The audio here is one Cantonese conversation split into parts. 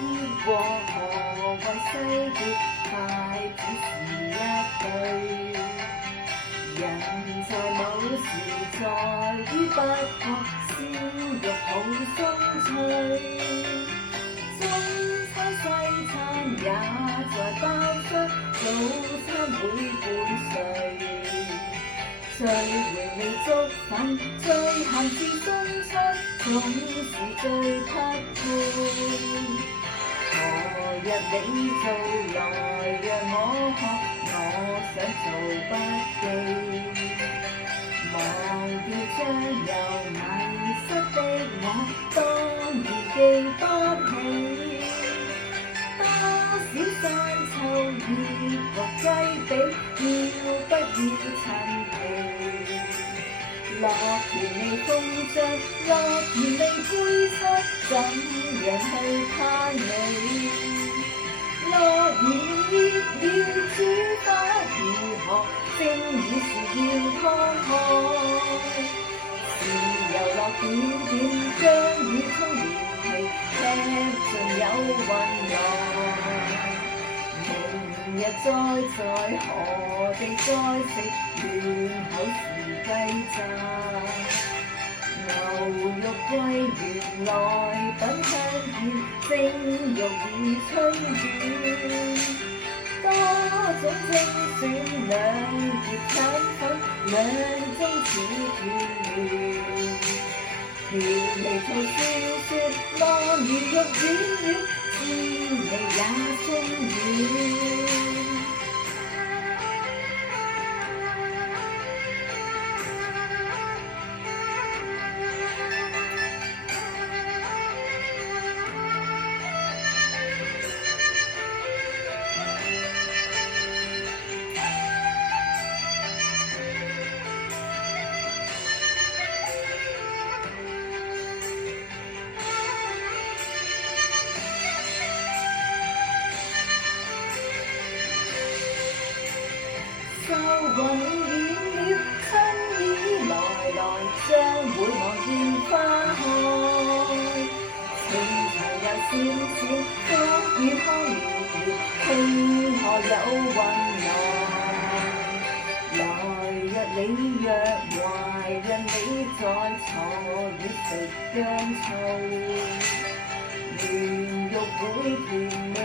結和何為世別，太只是一對。人在某時在於不覺，燒肉好鬆脆。中餐西餐也在包廂，早餐會伴隨。最回味粥粉，最鹹是中餐，總是最匹配。何日你做來讓我學，我想做筆記。忘掉醬油迷失的我，當然記不起。多少山臭熱焗雞髀，要不要陳皮？落田味風醬，落田味配餐，怎樣去攀你？落鹽熱了煮法如何？蒸魚是要湯開。豉油落點點，薑與葱連皮，吃盡有運來。明日再在何地再食，暖口是雞炸。牛肉桂圓來品香甜，蒸肉已春卷。多種精選兩碟產品，兩盅似團圓。調味醋燒雪，望魚肉軟軟，滋味也鬆軟。秀雲遠了，親意來，將會望見花開。情長又少少，福與康療，慶賀有運來。來日你若懷孕，你在坐月食薑醋。嫩肉會甜味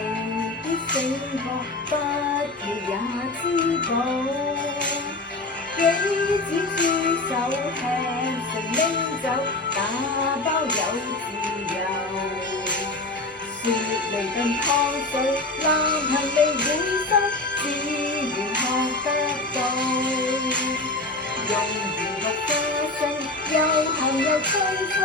必勝過，不記也知道。幾指豬手吃成拎走，打包有自由。雪梨燉湯水，男行未會生，自然學得到。用鹽焗花生，又鹹又脆脆。